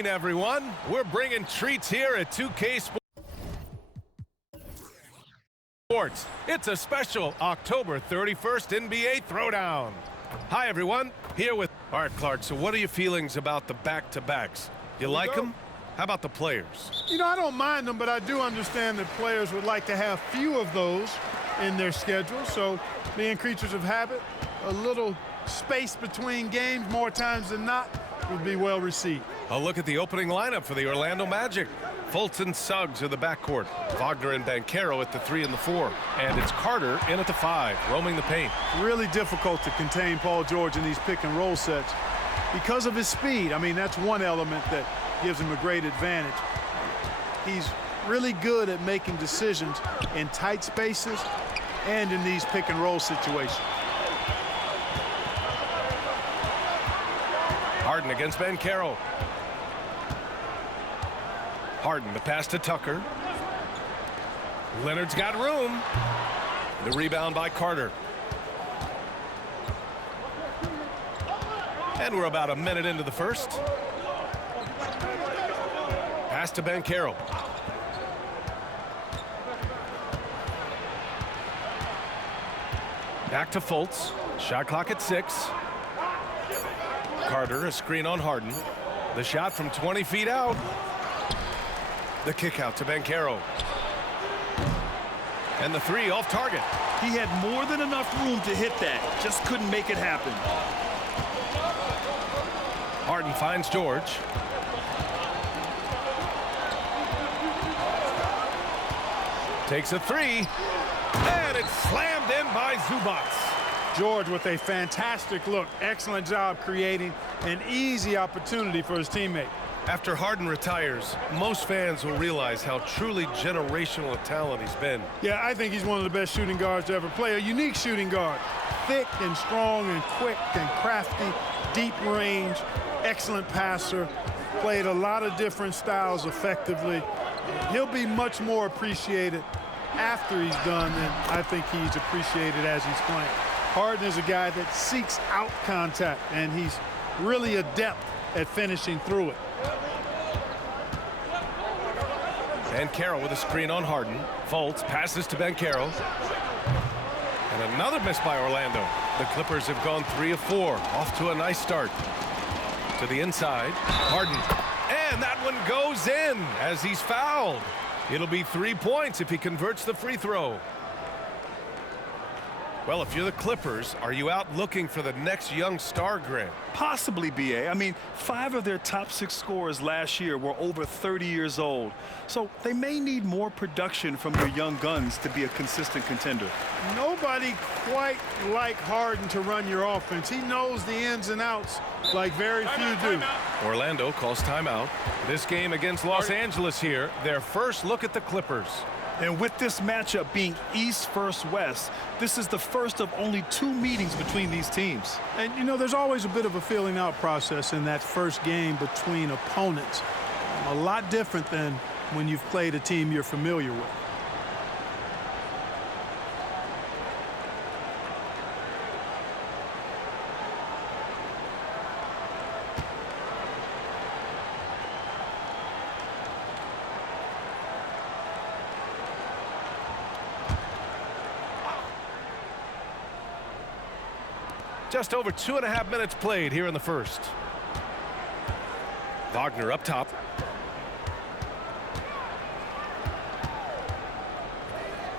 evening, everyone. We're bringing treats here at 2K Sports. It's a special October 31st NBA Throwdown. Hi, everyone. Here with Art Clark. So what are your feelings about the back-to-backs? You like them? How about the players? You know, I don't mind them, but I do understand that players would like to have few of those in their schedule. So being creatures of habit, a little space between games more times than not would be well received. A look at the opening lineup for the Orlando Magic. Fultz and Suggs are the backcourt. Wagner and Banchero at the 3 and the 4. And it's Carter in at the 5, roaming the paint. Really difficult to contain Paul George in these pick-and-roll sets because of his speed. I mean, that's one element that gives him a great advantage. He's really good at making decisions in tight spaces and in these pick-and-roll situations. Harden against Banchero. Harden, the pass to Tucker. Leonard's got room. The rebound by Carter. And we're about a minute into the first. Pass to Banchero. Back to Fultz. Shot clock at 6. Carter, a screen on Harden. The shot from 20 feet out. The kick out to Banchero. And the 3 off target. He had more than enough room to hit that. Just couldn't make it happen. Harden finds George. Takes a 3. And it's slammed in by Zubats. George with a fantastic look. Excellent job creating an easy opportunity for his teammate. After Harden retires, most fans will realize how truly generational a talent he's been. Yeah, I think he's one of the best shooting guards to ever play. A unique shooting guard. Thick and strong and quick and crafty, deep range, excellent passer. Played a lot of different styles effectively. He'll be much more appreciated after he's done than I think he's appreciated as he's playing. Harden is a guy that seeks out contact, and he's really adept at finishing through it. Banchero with a screen on Harden. Fultz passes to Banchero. And another miss by Orlando. The Clippers have gone 3 of 4. Off to a nice start. To the inside. Harden. And that one goes in as he's fouled. It'll be 3 points if he converts the free throw. Well, if you're the Clippers, are you out looking for the next young star, Grant? Possibly, B.A. I mean, 5 of their top 6 scorers last year were over 30 years old. So they may need more production from their young guns to be a consistent contender. Nobody quite like Harden to run your offense. He knows the ins and outs like very few do. Orlando calls timeout. This game against Los Angeles here, their first look at the Clippers. And with this matchup being East versus West, this is the first of only 2 meetings between these teams. And, you know, there's always a bit of a feeling out process in that first game between opponents. A lot different than when you've played a team you're familiar with. Just over 2.5 minutes played here in the first. Wagner up top.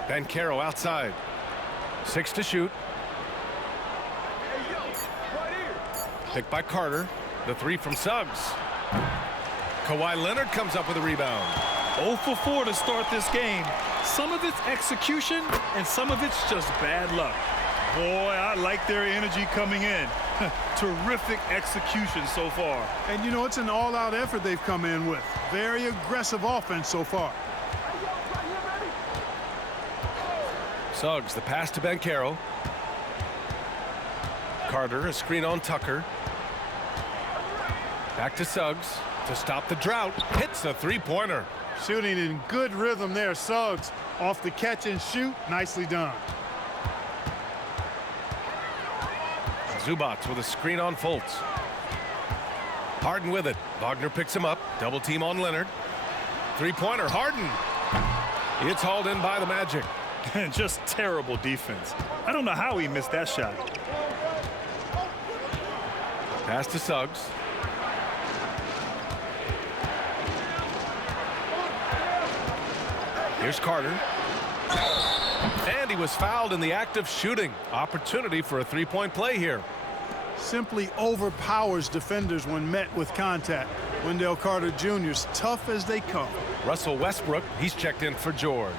Banchero outside. 6 to shoot. Picked by Carter. The 3 from Suggs. Kawhi Leonard comes up with a rebound. 0 for 4 to start this game. Some of it's execution and some of it's just bad luck. Boy, I like their energy coming in. Terrific execution so far. And, you know, it's an all-out effort they've come in with. Very aggressive offense so far. Suggs, the pass to Banchero. Carter, a screen on Tucker. Back to Suggs to stop the drought. Hits a 3-pointer. Shooting in good rhythm there. Suggs off the catch and shoot. Nicely done. Zubats with a screen on Fultz. Harden with it. Wagner picks him up. Double team on Leonard. Three-pointer, Harden. It's hauled in by the Magic. Just terrible defense. I don't know how he missed that shot. Pass to Suggs. Here's Carter. And he was fouled in the act of shooting. Opportunity for a three-point play here. Simply overpowers defenders when met with contact. Wendell Carter Jr.'s tough as they come. Russell Westbrook, he's checked in for George.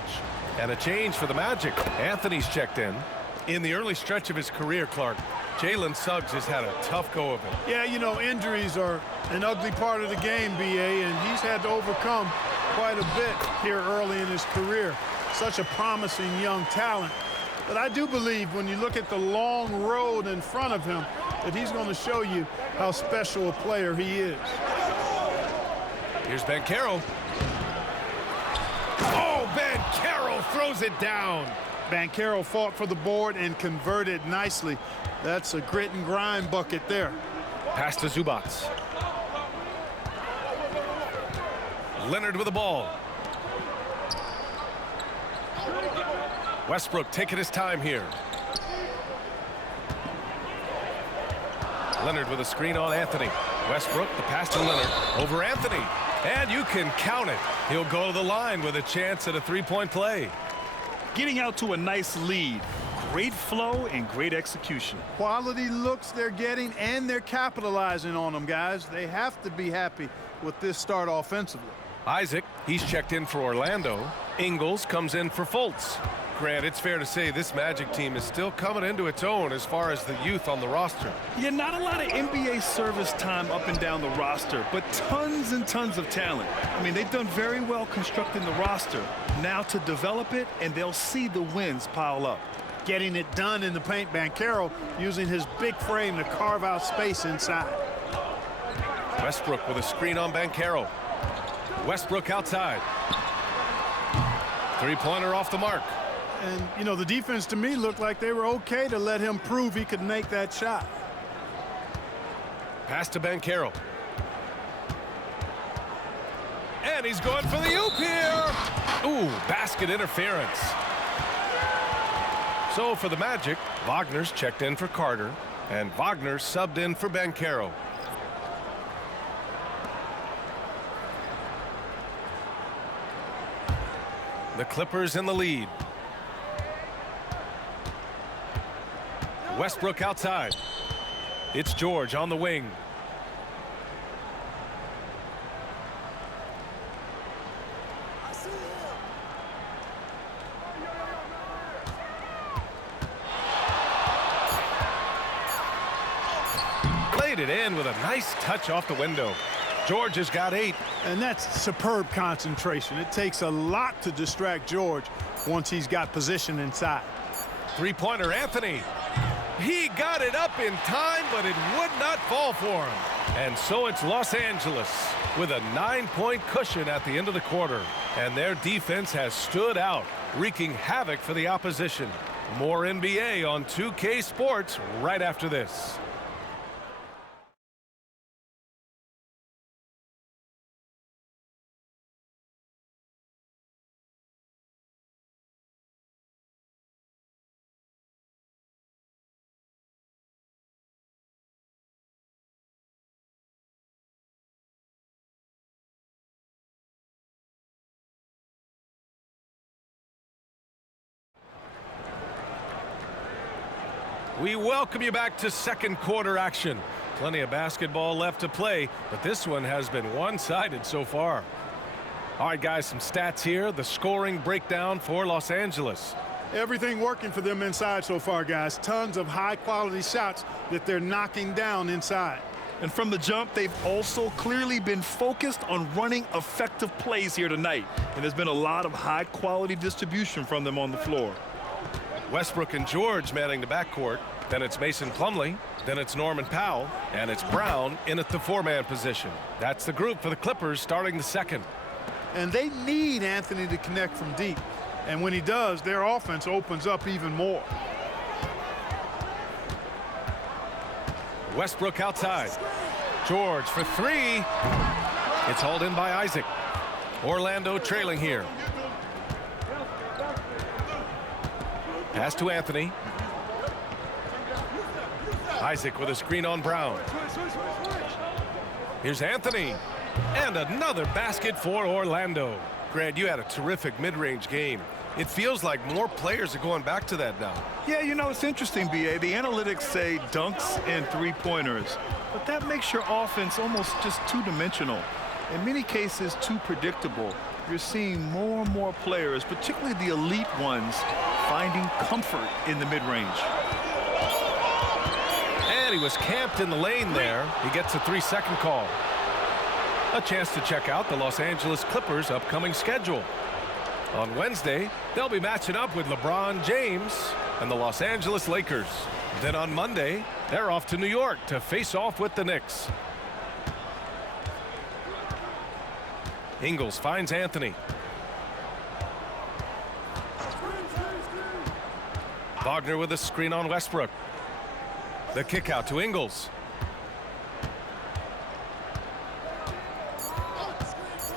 And a change for the Magic. Anthony's checked in. In the early stretch of his career, Clark, Jalen Suggs has had a tough go of it. Yeah, you know, injuries are an ugly part of the game, B.A., and he's had to overcome quite a bit here early in his career. Such a promising young talent. But I do believe when you look at the long road in front of him that he's going to show you how special a player he is. Here's Banchero. Oh, Banchero throws it down. Banchero fought for the board and converted nicely. That's a grit and grind bucket there. Pass to Zubats. Leonard with the ball. Westbrook taking his time here. Leonard with a screen on Anthony. Westbrook, the pass to Leonard. Over Anthony. And you can count it. He'll go to the line with a chance at a three-point play. Getting out to a nice lead. Great flow and great execution. Quality looks they're getting, and they're capitalizing on them, guys. They have to be happy with this start offensively. Isaac, he's checked in for Orlando. Ingles comes in for Fultz. Grant, it's fair to say this Magic team is still coming into its own as far as the youth on the roster. Yeah, not a lot of NBA service time up and down the roster, but tons and tons of talent. I mean, they've done very well constructing the roster. Now to develop it, and they'll see the wins pile up. Getting it done in the paint, Banchero using his big frame to carve out space inside. Westbrook with a screen on Banchero. Westbrook outside. Three-pointer off the mark. And, you know, the defense to me looked like they were okay to let him prove he could make that shot. Pass to Banchero. And he's going for the oop here. Ooh, basket interference. So for the Magic, Wagner's checked in for Carter, and Wagner subbed in for Banchero. The Clippers in the lead. Westbrook outside. It's George on the wing. Laid it in with a nice touch off the window. George has got 8. And that's superb concentration. It takes a lot to distract George once he's got position inside. Three-pointer, Anthony. He got it up in time, but it would not fall for him. And so it's Los Angeles with a 9-point cushion at the end of the quarter. And their defense has stood out, wreaking havoc for the opposition. More NBA on 2K Sports right after this. We welcome you back to second quarter action. Plenty of basketball left to play, but this one has been one-sided so far. All right, guys, some stats here. The scoring breakdown for Los Angeles. Everything working for them inside so far, guys. Tons of high-quality shots that they're knocking down inside. And from the jump, they've also clearly been focused on running effective plays here tonight. And there's been a lot of high-quality distribution from them on the floor. Westbrook and George manning the backcourt. Then it's Mason Plumlee. Then it's Norman Powell. And it's Brown in at the 4-man position. That's the group for the Clippers starting the second. And they need Anthony to connect from deep. And when he does, their offense opens up even more. Westbrook outside. George for three. It's hauled in by Isaac. Orlando trailing here. Pass to Anthony. Isaac with a screen on Brown. Here's Anthony. And another basket for Orlando. Grant, you had a terrific mid-range game. It feels like more players are going back to that now. Yeah, you know, it's interesting, B.A. The analytics say dunks and three-pointers, but that makes your offense almost just two-dimensional. In many cases, too predictable. You're seeing more and more players, particularly the elite ones, finding comfort in the mid-range. And he was camped in the lane there. He gets a 3-second call. A chance to check out the Los Angeles Clippers' upcoming schedule. On Wednesday, they'll be matching up with LeBron James and the Los Angeles Lakers. Then on Monday, they're off to New York to face off with the Knicks. Ingles finds Anthony. Wagner with a screen on Westbrook. The kick out to Ingles.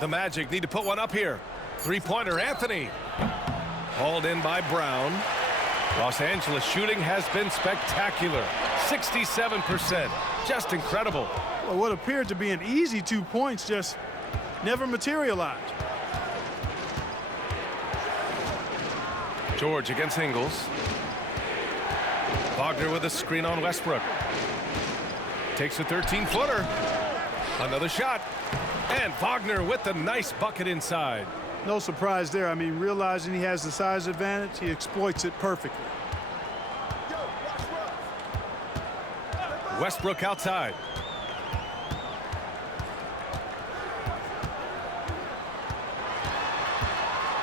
The Magic need to put one up here. Three-pointer, Anthony. Hauled in by Brown. Los Angeles shooting has been spectacular. 67%. Just incredible. Well, what appeared to be an easy 2 points just never materialized. George against Ingles. Wagner with a screen on Westbrook. Takes a 13-footer. Another shot. And Wagner with the nice bucket inside. No surprise there. I mean, realizing he has the size advantage, he exploits it perfectly. Westbrook outside.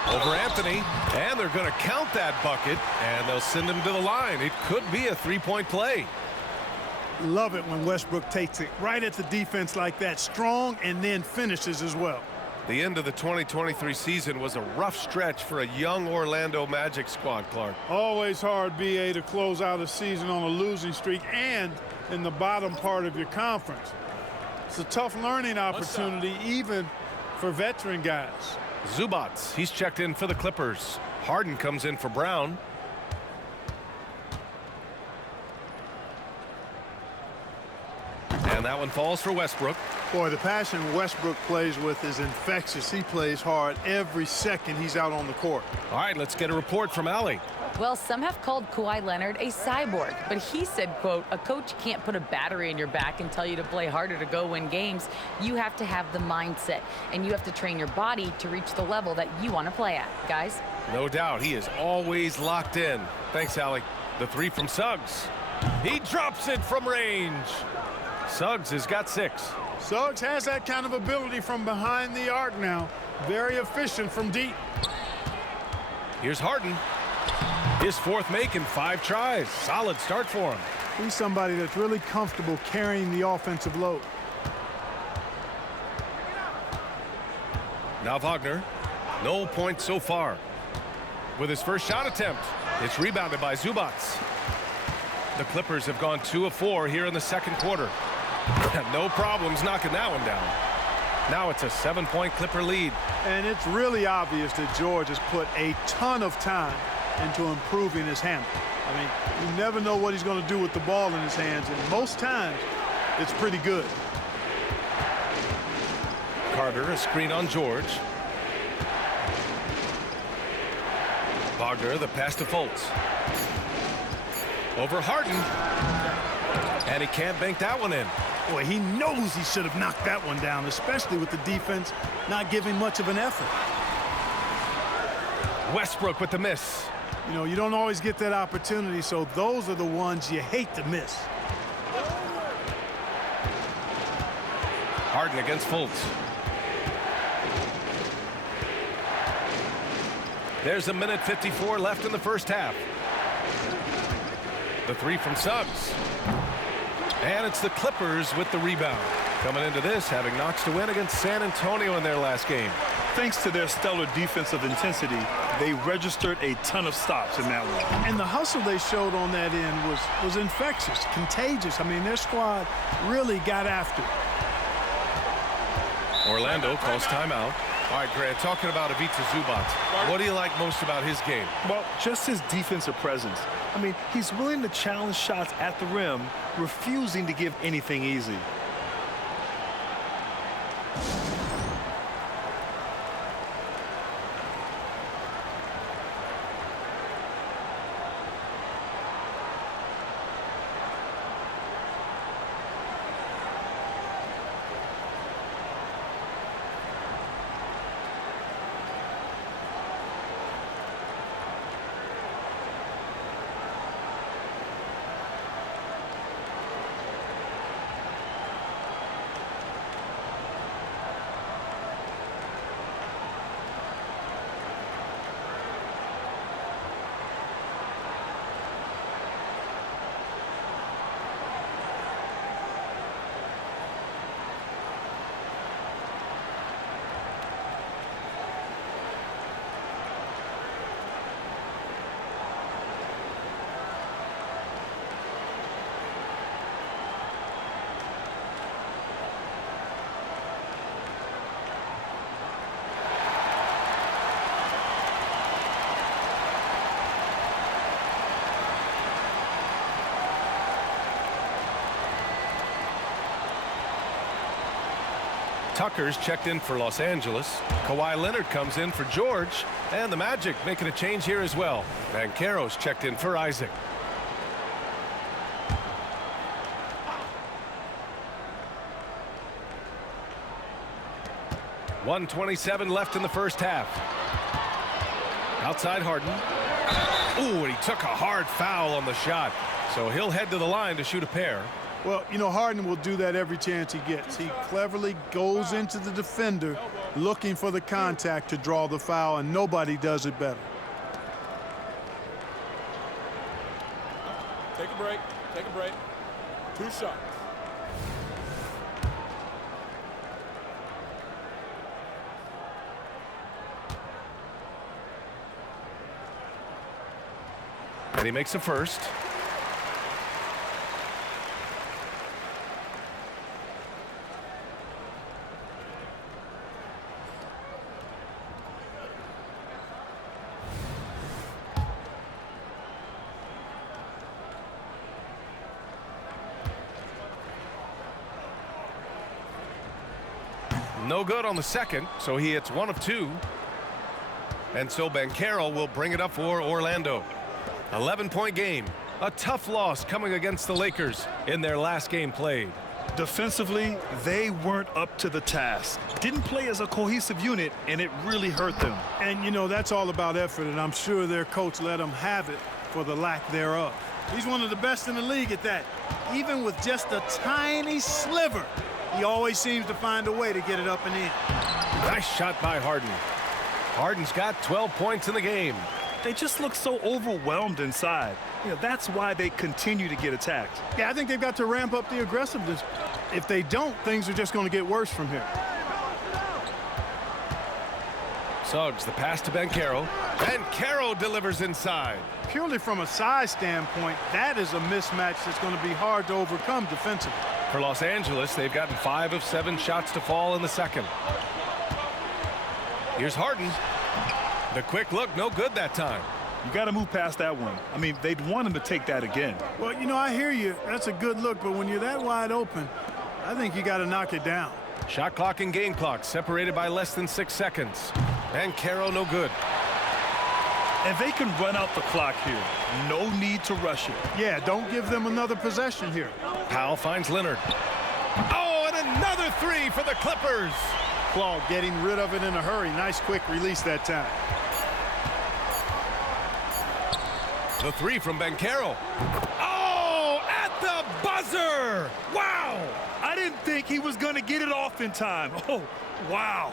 Over Anthony, and they're going to count that bucket, and they'll send him to the line. It could be a three-point play. Love it when Westbrook takes it right at the defense like that, strong, and then finishes as well. The end of the 2023 season was a rough stretch for a young Orlando Magic squad, Clark. Always hard, B.A., to close out a season on a losing streak and in the bottom part of your conference. It's a tough learning opportunity, even for veteran guys. Zubats, he's checked in for the Clippers. Harden comes in for Brown. And that one falls for Westbrook. Boy, the passion Westbrook plays with is infectious. He plays hard every second he's out on the court. All right, let's get a report from Allie. Well, some have called Kawhi Leonard a cyborg, but he said, quote, a coach can't put a battery in your back and tell you to play harder to go win games. You have to have the mindset, and you have to train your body to reach the level that you want to play at, guys. No doubt, he is always locked in. Thanks, Allie. The three from Suggs. He drops it from range. Suggs has got 6. Suggs has that kind of ability from behind the arc now. Very efficient from deep. Here's Harden. His 4th make in 5 tries. Solid start for him. He's somebody that's really comfortable carrying the offensive load. Now Wagner. No points so far. With his first shot attempt, it's rebounded by Zubats. The Clippers have gone 2 of 4 here in the second quarter. No problems knocking that one down. Now it's a 7-point Clipper lead. And it's really obvious that George has put a ton of time into improving his handle. I mean, you never know what he's going to do with the ball in his hands, and most times it's pretty good. Carter, a screen on George. Wagner, the pass to Fultz. Over Harden. And he can't bank that one in. Boy, he knows he should have knocked that one down, especially with the defense not giving much of an effort. Westbrook with the miss. You know, you don't always get that opportunity, so those are the ones you hate to miss. Harden against Fultz. There's a minute 54 left in the first half. The 3 from Suggs. And it's the Clippers with the rebound. Coming into this, having knocks to win against San Antonio in their last game. Thanks to their stellar defensive intensity, they registered a ton of stops in that one. And the hustle they showed on that end was infectious, contagious. I mean, their squad really got after it. Orlando calls timeout. All right, Grant, talking about Ivica Zubac, what do you like most about his game? Well, just his defensive presence. I mean, he's willing to challenge shots at the rim, refusing to give anything easy. Tucker's checked in for Los Angeles. Kawhi Leonard comes in for George. And the Magic making a change here as well. Banchero's checked in for Isaac. .127 left in the first half. Outside Harden. Ooh, and he took a hard foul on the shot. So he'll head to the line to shoot a pair. Well, you know, Harden will do that every chance he gets. He cleverly goes into the defender looking for the contact to draw the foul, and nobody does it better. Take a break. Take a break. 2 shots. And he makes a first. No good on the second, so he hits 1 of 2. And so Banchero will bring it up for Orlando. 11-point game. A tough loss coming against the Lakers in their last game played. Defensively, they weren't up to the task. Didn't play as a cohesive unit, and it really hurt them. And, you know, that's all about effort, and I'm sure their coach let them have it for the lack thereof. He's one of the best in the league at that. Even with just a tiny sliver, he always seems to find a way to get it up and in. Nice shot by Harden. Harden's got 12 points in the game. They just look so overwhelmed inside. You know, that's why they continue to get attacked. Yeah, I think they've got to ramp up the aggressiveness. If they don't, things are just going to get worse from here. Suggs, the pass to Banchero. Banchero delivers inside. Purely from a size standpoint, that is a mismatch that's going to be hard to overcome defensively. For Los Angeles, they've gotten 5 of 7 shots to fall in the second. Here's Harden. The quick look, no good that time. You got to move past that one. I mean, they'd want him to take that again. Well, you know, I hear you. That's a good look, but when you're that wide open, I think you got to knock it down. Shot clock and game clock separated by less than 6 seconds. Banchero, no good. And they can run out the clock here. No need to rush it. Yeah, don't give them another possession here. Powell finds Leonard. Oh, and another 3 for the Clippers. Claude getting rid of it in a hurry. Nice quick release that time. The 3 from Banchero. Oh, at the buzzer. Wow. I didn't think he was going to get it off in time. Oh, wow.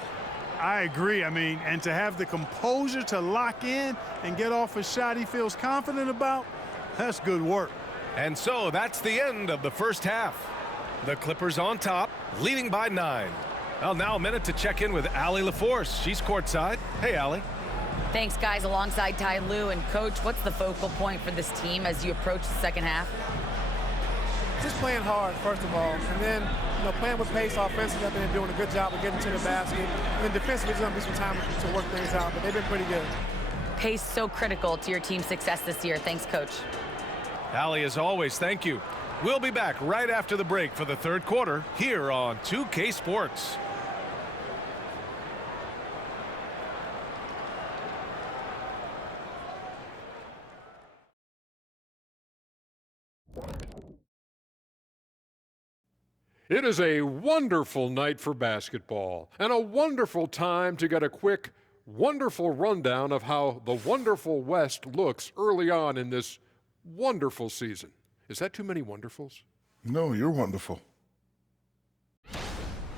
I agree. I mean, and to have the composure to lock in and get off a shot he feels confident about, that's good work. And so that's the end of the first half. The Clippers on top, leading by 9. Well, now a minute to check in with Allie LaForce. She's courtside. Hey, Allie. Thanks, guys, alongside Ty Lue. And, Coach, what's the focal point for this team as you approach the second half? Just playing hard, first of all, and then playing with pace offensively, I think they're doing a good job of getting to the basket. And then defensively, there's going to be some time to work things out, but they've been pretty good. Pace so critical to your team's success this year. Thanks, Coach. Allie, as always, thank you. We'll be back right after the break for the third quarter here on 2K Sports. It is a wonderful night for basketball and a wonderful time to get a quick, wonderful rundown of how the wonderful West looks early on in this wonderful season. Is that too many wonderfuls? No, you're wonderful.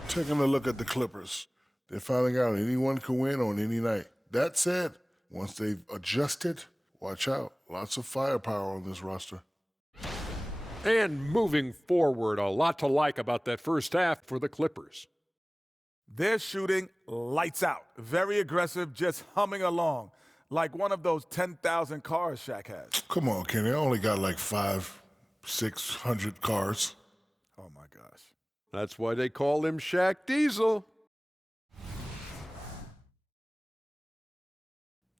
Taking a look at the Clippers. They're finding out anyone can win on any night. That said, once they've adjusted, watch out. Lots of firepower on this roster. And moving forward, a lot to like about that first half for the Clippers. They're shooting lights out. Very aggressive, just humming along. Like one of those 10,000 cars Shaq has. Come on, Kenny. I only got like 500-600 cars. Oh, my gosh. That's why they call him Shaq Diesel.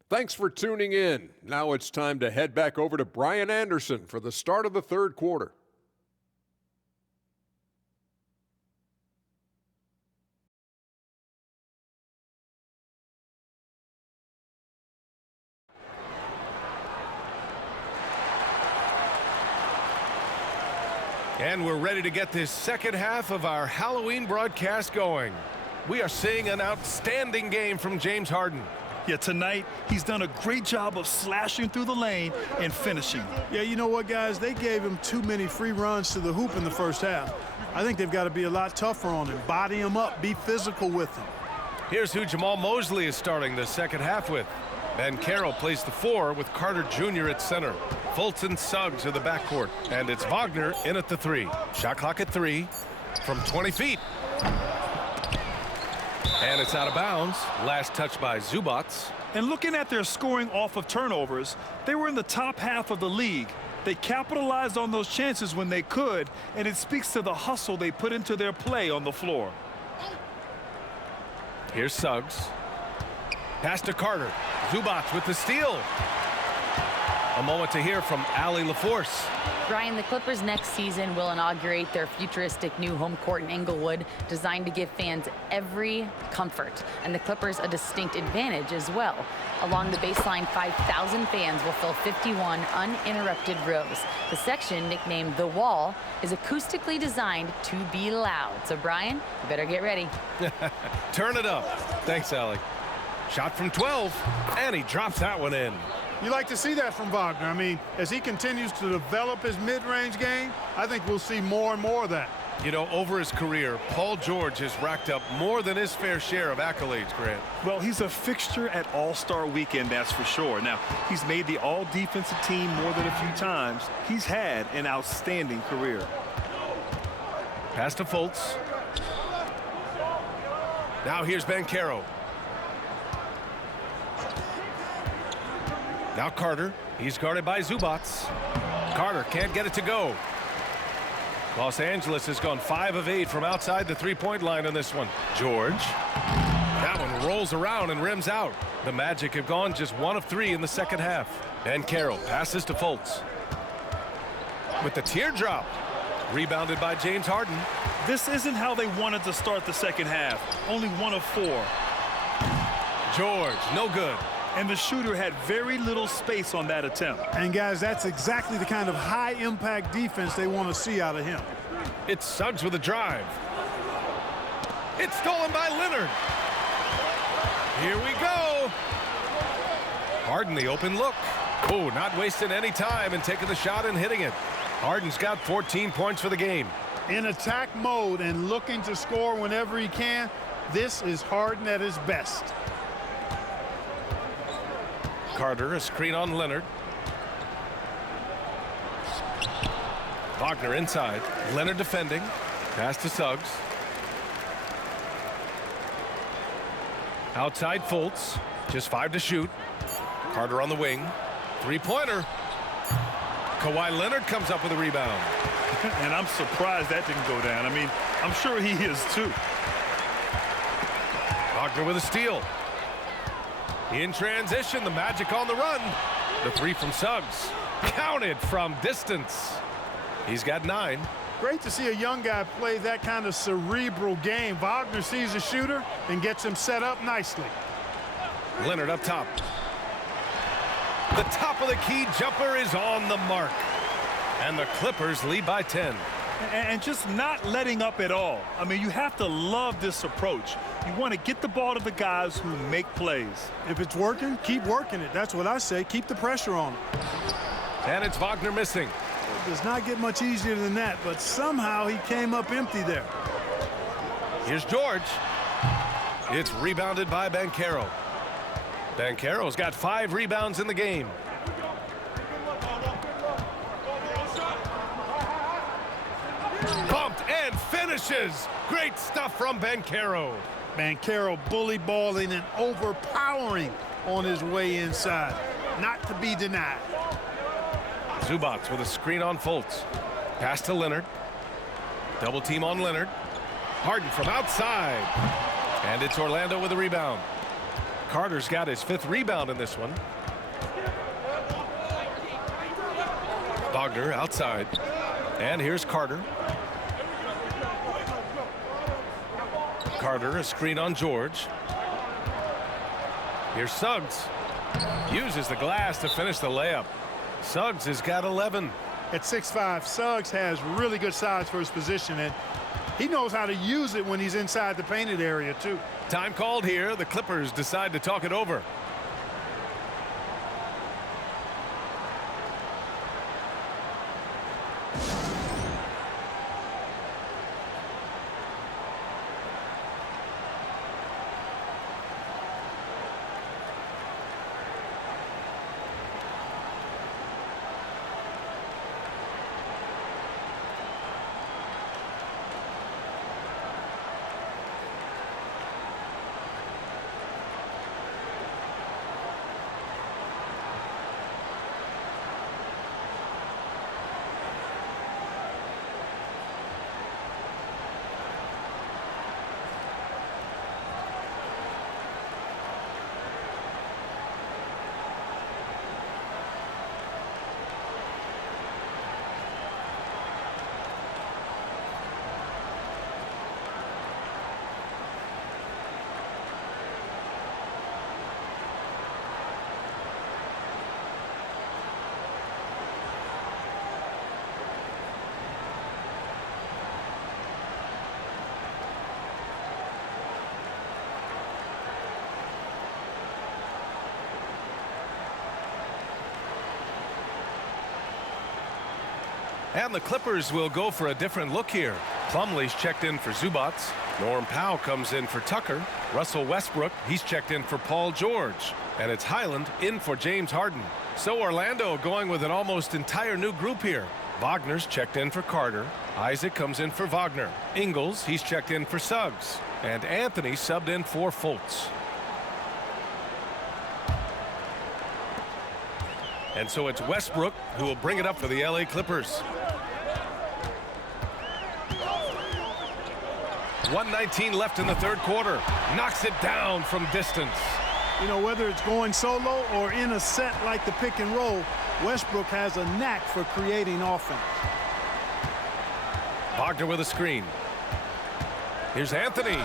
Thanks for tuning in. Now it's time to head back over to Brian Anderson for the start of the third quarter. And we're ready to get this second half of our Halloween broadcast going. We are seeing an outstanding game from James Harden. Yeah, tonight he's done a great job of slashing through the lane and finishing. Yeah, you know what, guys? They gave him too many free runs to the hoop in the first half. I think they've got to be a lot tougher on him. Body him up. Be physical with him. Here's who Jamal Mosley is starting the second half with. Ben Carroll plays the 4 with Carter Jr. at center. Fultz and Suggs are the backcourt. And it's Wagner in at the 3. Shot clock at 3 from 20 feet. And it's out of bounds. Last touch by Zubats. And looking at their scoring off of turnovers, they were in the top half of the league. They capitalized on those chances when they could, and it speaks to the hustle they put into their play on the floor. Here's Suggs. Pass to Carter. Zubats with the steal. A moment to hear from Allie LaForce. Brian, the Clippers next season will inaugurate their futuristic new home court in Inglewood, designed to give fans every comfort, and the Clippers a distinct advantage as well. Along the baseline, 5,000 fans will fill 51 uninterrupted rows. The section, nicknamed The Wall, is acoustically designed to be loud. So, Brian, you better get ready. Turn it up. Thanks, Allie. Shot from 12, and he drops that one in. You like to see that from Wagner. I mean, as he continues to develop his mid-range game, I think we'll see more and more of that. You know, over his career, Paul George has racked up more than his fair share of accolades, Grant. Well, he's a fixture at All-Star Weekend, that's for sure. Now, he's made the All-Defensive team more than a few times. He's had an outstanding career. Pass to Fultz. Now here's Ben Carroll. Now Carter. He's guarded by Zubats. Carter can't get it to go. Los Angeles has gone 5 of 8 from outside the three-point line on this one. George. That one rolls around and rims out. The Magic have gone just 1 of 3 in the second half. Ben Carroll passes to Fultz. With the teardrop. Rebounded by James Harden. This isn't how they wanted to start the second half. Only 1 of 4. George, no good. And the shooter had very little space on that attempt. And, guys, that's exactly the kind of high-impact defense they want to see out of him. It's Suggs with a drive. It's stolen by Leonard. Here we go. Harden, the open look. Oh, not wasting any time and taking the shot and hitting it. Harden's got 14 points for the game. In attack mode and looking to score whenever he can, this is Harden at his best. Carter, a screen on Leonard. Wagner inside. Leonard defending. Pass to Suggs. Outside Fultz. Just 5 to shoot. Carter on the wing. Three-pointer. Kawhi Leonard comes up with a rebound. And I'm surprised that didn't go down. I mean, I'm sure he is too. Wagner with a steal. In transition, the Magic on the run. The three from Suggs. Counted from distance. He's got 9. Great to see a young guy play that kind of cerebral game. Wagner sees a shooter and gets him set up nicely. Leonard up top. The top of the key jumper is on the mark. And the Clippers lead by 10. And just not letting up at all. I mean, you have to love this approach. You want to get the ball to the guys who make plays. If it's working, keep working it. That's what I say. Keep the pressure on him. And it's Wagner missing. It does not get much easier than that, but somehow he came up empty there. Here's George. It's rebounded by Banchero. Banchero's got 5 rebounds in the game. Bumped and finishes. Great stuff from Banchero. Banchero bully balling and overpowering on his way inside. Not to be denied. Zubac with a screen on Fultz. Pass to Leonard. Double team on Leonard. Harden from outside. And it's Orlando with a rebound. Carter's got his 5th rebound in this one. Wagner outside. And here's Carter. Carter, a screen on George. Here's Suggs. Uses the glass to finish the layup. Suggs has got 11. At 6'5", Suggs has really good size for his position, and he knows how to use it when he's inside the painted area, too. Time called here. The Clippers decide to talk it over. And the Clippers will go for a different look here. Plumlee's checked in for Zubac. Norm Powell comes in for Tucker. Russell Westbrook, he's checked in for Paul George. And it's Highland in for James Harden. So Orlando going with an almost entire new group here. Wagner's checked in for Carter. Isaac comes in for Wagner. Ingles, he's checked in for Suggs. And Anthony subbed in for Fultz. And so it's Westbrook who will bring it up for the LA Clippers. 1:19 left in the 3rd quarter. Knocks it down from distance. You know, whether it's going solo or in a set like the pick and roll, Westbrook has a knack for creating offense. Wagner with a screen. Here's Anthony.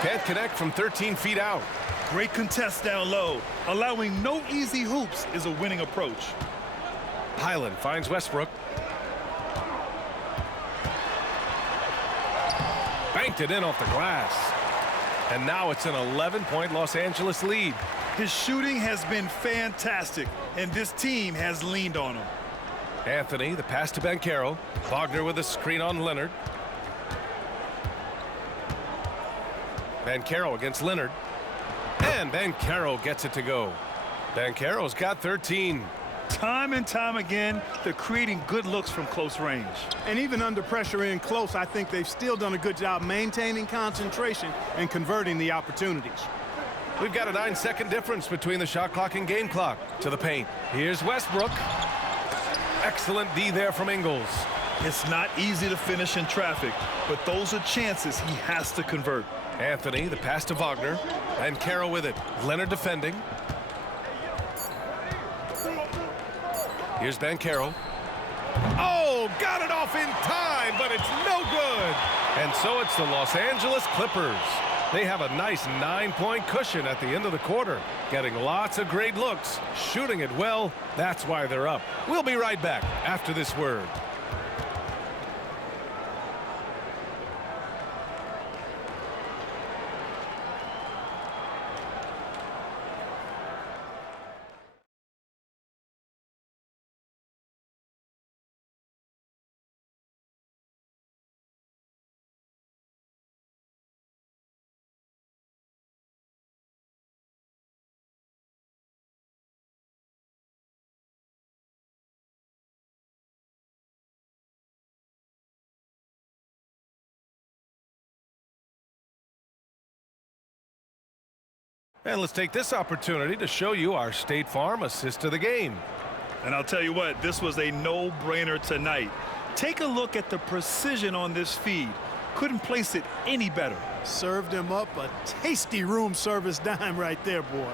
Can't connect from 13 feet out. Great contest down low. Allowing no easy hoops is a winning approach. Highland finds Westbrook. Banked it in off the glass. And now it's an 11-point Los Angeles lead. His shooting has been fantastic, and this team has leaned on him. Anthony, the pass to Banchero. Wagner with a screen on Leonard. Banchero against Leonard. And Banchero gets it to go. Banchero's got 13. Time and time again, they're creating good looks from close range. And even under pressure in close, I think they've still done a good job maintaining concentration and converting the opportunities. We've got a 9-second difference between the shot clock and game clock. To the paint. Here's Westbrook. Excellent D there from Ingles. It's not easy to finish in traffic, but those are chances he has to convert. Anthony, the pass to Wagner, and Carroll with it. Leonard defending. Here's Banchero. Oh, got it off in time, but it's no good. And so it's the Los Angeles Clippers. They have a nice 9-point cushion at the end of the quarter, getting lots of great looks, shooting it well. That's why they're up. We'll be right back after this word. And let's take this opportunity to show you our State Farm assist of the game. And I'll tell you what, this was a no-brainer tonight. Take a look at the precision on this feed. Couldn't place it any better. Served him up a tasty room service dime right there, boy.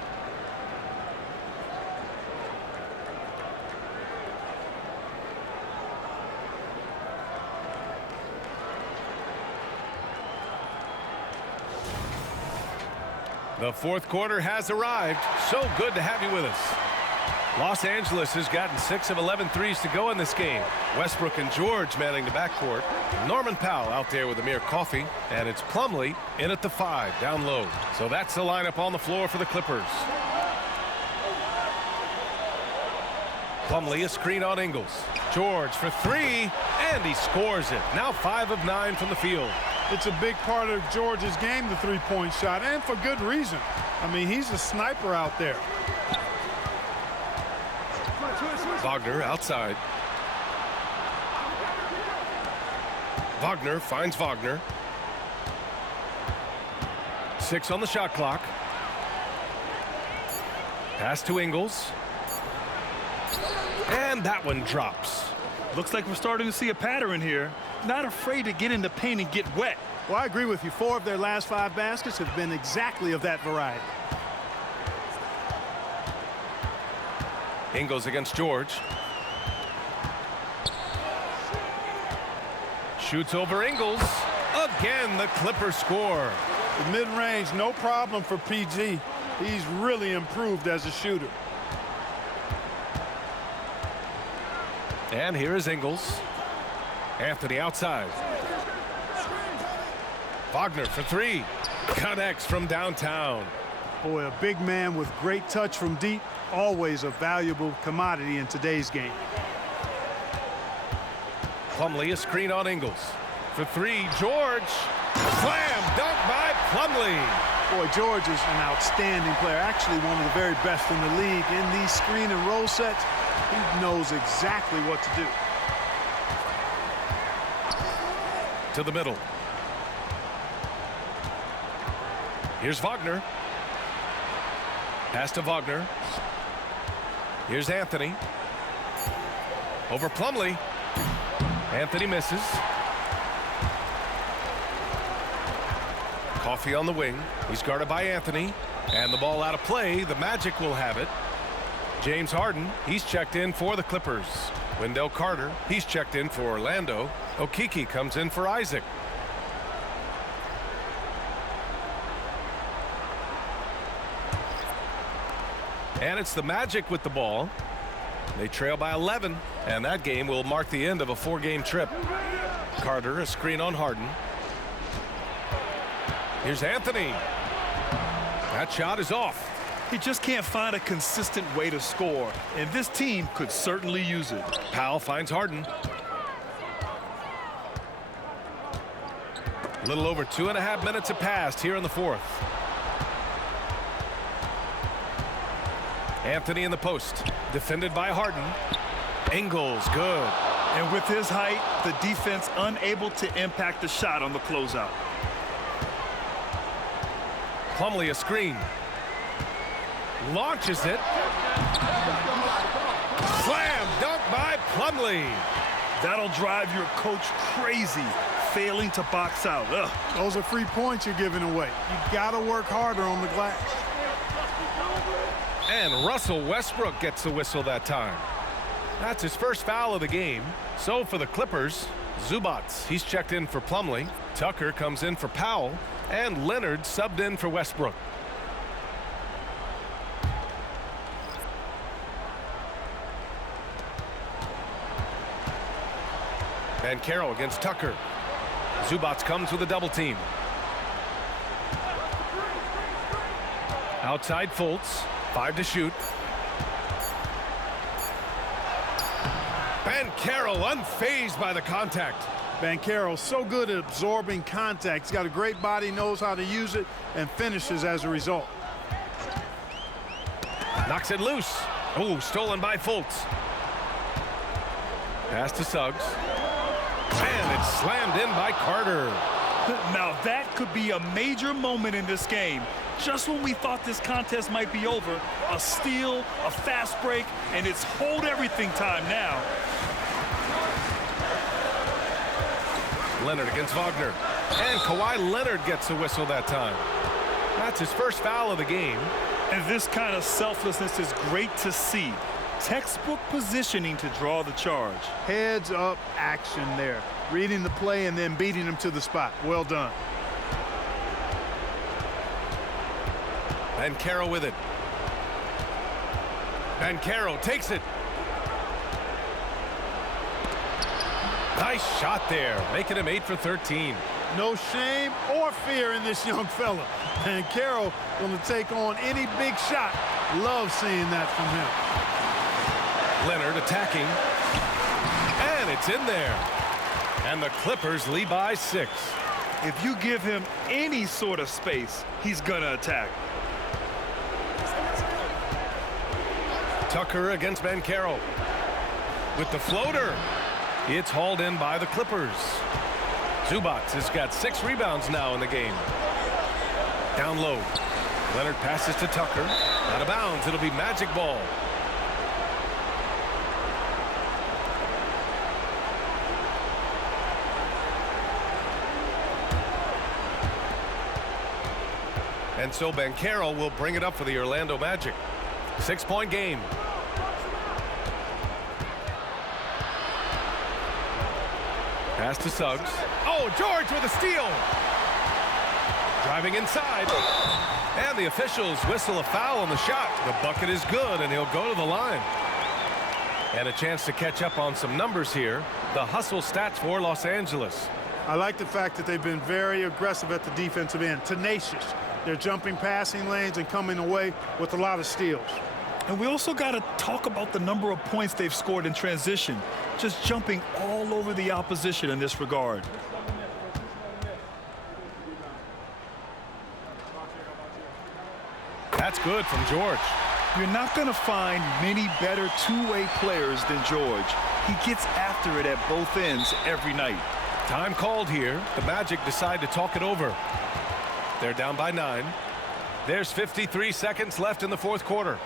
The fourth quarter has arrived. So good to have you with us. Los Angeles has gotten 6 of 11 threes to go in this game. Westbrook and George manning the backcourt. Norman Powell out there with Amir Coffey. And it's Plumlee in at the 5, down low. So that's the lineup on the floor for the Clippers. Plumlee, a screen on Ingles. George for 3, and he scores it. Now 5 of 9 from the field. It's a big part of George's game, the three-point shot, and for good reason. I mean, he's a sniper out there. Wagner outside. Wagner finds Wagner. 6 on the shot clock. Pass to Ingles. And that one drops. Looks like we're starting to see a pattern here. Not afraid to get in the paint and get wet. Well, I agree with you. 4 of their last 5 baskets have been exactly of that variety. Ingles against George. Shoots over Ingles. Again, the Clippers score. The mid-range, no problem for PG. He's really improved as a shooter. And here is Ingles. Anthony outside. Wagner for 3. Connects from downtown. Boy, a big man with great touch from deep, always a valuable commodity in today's game. Plumlee, a screen on Ingles. For 3, George. Slam dunk by Plumlee. Boy, George is an outstanding player, actually one of the very best in the league. In these screen and roll sets, he knows exactly what to do. To the middle. Here's Wagner. Pass to Wagner. Here's Anthony. Over Plumlee. Anthony misses. Coffey on the wing. He's guarded by Anthony. And the ball out of play. The Magic will have it. James Harden, he's checked in for the Clippers. Wendell Carter, he's checked in for Orlando. Okeke comes in for Isaac. And it's the Magic with the ball. They trail by 11, and that game will mark the end of a 4-game trip. Carter, a screen on Harden. Here's Anthony. That shot is off. He just can't find a consistent way to score, and this team could certainly use it. Powell finds Harden. A little over 2.5 minutes have passed here in the fourth. Anthony in the post, defended by Harden. Ingles, good. And with his height, the defense unable to impact the shot on the closeout. Plumlee, a screen. Launches it. Slam dunk by Plumlee. That'll drive your coach crazy, failing to box out. Ugh. Those are free points you're giving away. You got to work harder on the glass. And Russell Westbrook gets the whistle that time. That's his first foul of the game. So for the Clippers, Zubats, he's checked in for Plumlee. Tucker comes in for Powell. And Leonard subbed in for Westbrook. And Carroll against Tucker. Zubats comes with a double team. Outside Fultz. 5 to shoot. Banchero unfazed by the contact. Banchero so good at absorbing contact. He's got a great body, knows how to use it, and finishes as a result. Knocks it loose. Oh, stolen by Fultz. Pass to Suggs. And it's slammed in by Carter. Now that could be a major moment in this game. Just when we thought this contest might be over, a steal, a fast break, and it's hold everything time now. Leonard against Wagner. And Kawhi Leonard gets a whistle that time. That's his first foul of the game. And this kind of selflessness is great to see. Textbook positioning to draw the charge. Heads up action there. Reading the play and then beating him to the spot. Well done. Banchero with it. Banchero takes it. Nice shot there, making him 8 for 13. No shame or fear in this young fella. Banchero going to take on any big shot. Love seeing that from him. Leonard attacking. And it's in there. And the Clippers lead by 6. If you give him any sort of space, he's going to attack. Tucker against Banchero. With the floater. It's hauled in by the Clippers. Zubats has got 6 rebounds now in the game. Down low. Leonard passes to Tucker. Out of bounds. It'll be Magic ball. And so Banchero will bring it up for the Orlando Magic. 6-point game. Pass to Suggs. Oh, George with a steal. Driving inside. And the officials whistle a foul on the shot. The bucket is good, and he'll go to the line. And a chance to catch up on some numbers here. The hustle stats for Los Angeles. I like the fact that they've been very aggressive at the defensive end. Tenacious. They're jumping passing lanes and coming away with a lot of steals. And we also got to talk about the number of points they've scored in transition. Just jumping all over the opposition in this regard. That's good from George. You're not going to find many better two-way players than George. He gets after it at both ends every night. Time called here. The Magic decide to talk it over. They're down by 9. There's 53 seconds left in the fourth quarter.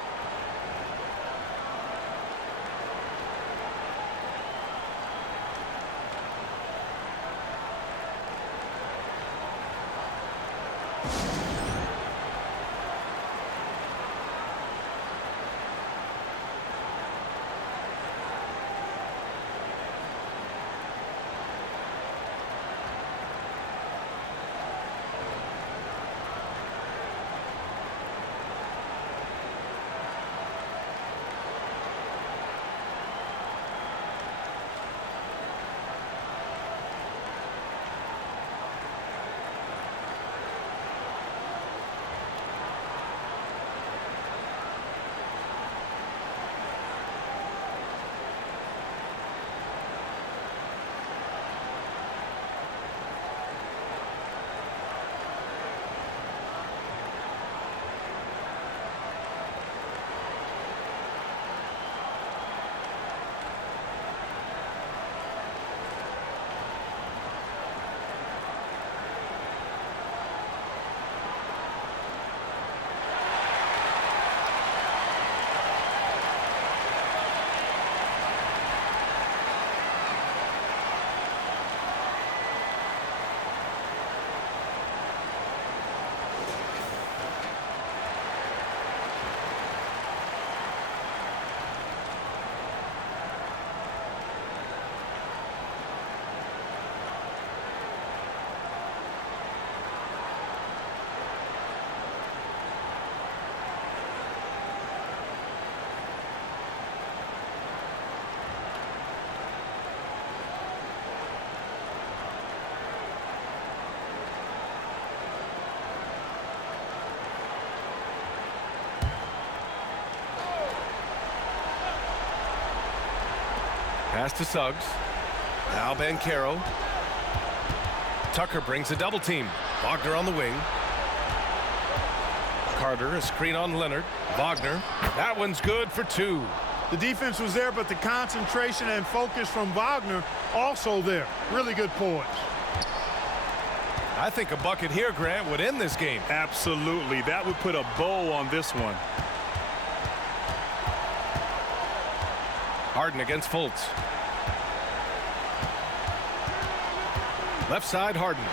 Pass to Suggs. Now Banchero. Tucker brings a double team. Wagner on the wing. Carter, a screen on Leonard. Wagner. That one's good for 2. The defense was there, but the concentration and focus from Wagner also there. Really good poise. I think a bucket here, Grant, would end this game. Absolutely. That would put a bow on this one. Harden against Fultz. Left side, Harden.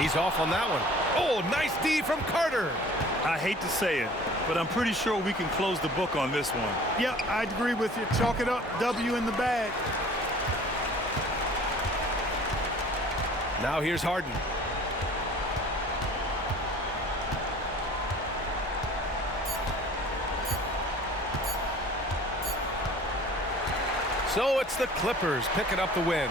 He's off on that one. Oh, nice D from Carter. I hate to say it, but I'm pretty sure we can close the book on this one. Yeah, I'd agree with you. Chalk it up. W in the bag. Now here's Harden. So it's the Clippers picking up the win.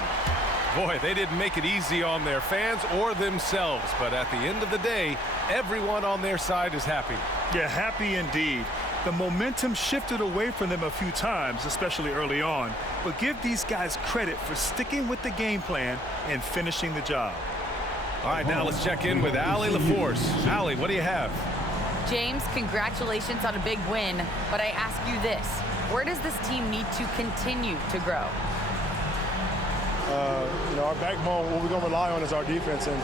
Boy, they didn't make it easy on their fans or themselves, but at the end of the day, everyone on their side is happy. Yeah, happy indeed. The momentum shifted away from them a few times, especially early on, but give these guys credit for sticking with the game plan and finishing the job. All right, now let's check in with Allie LaForce. Allie, what do you have? James, congratulations on a big win, but I ask you this. Where does this team need to continue to grow? Our backbone, what we're going to rely on is our defense, and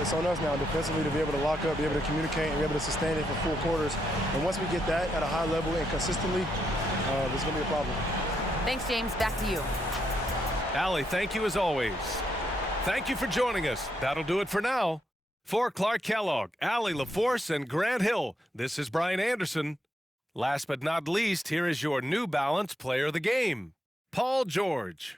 it's on us now defensively to be able to lock up, be able to communicate, and be able to sustain it for full quarters. And once we get that at a high level and consistently, there's going to be a problem. Thanks, James. Back to you. Allie, thank you as always. Thank you for joining us. That'll do it for now. For Clark Kellogg, Allie LaForce, and Grant Hill, this is Brian Anderson. Last but not least, here is your New Balance Player of the Game, Paul George.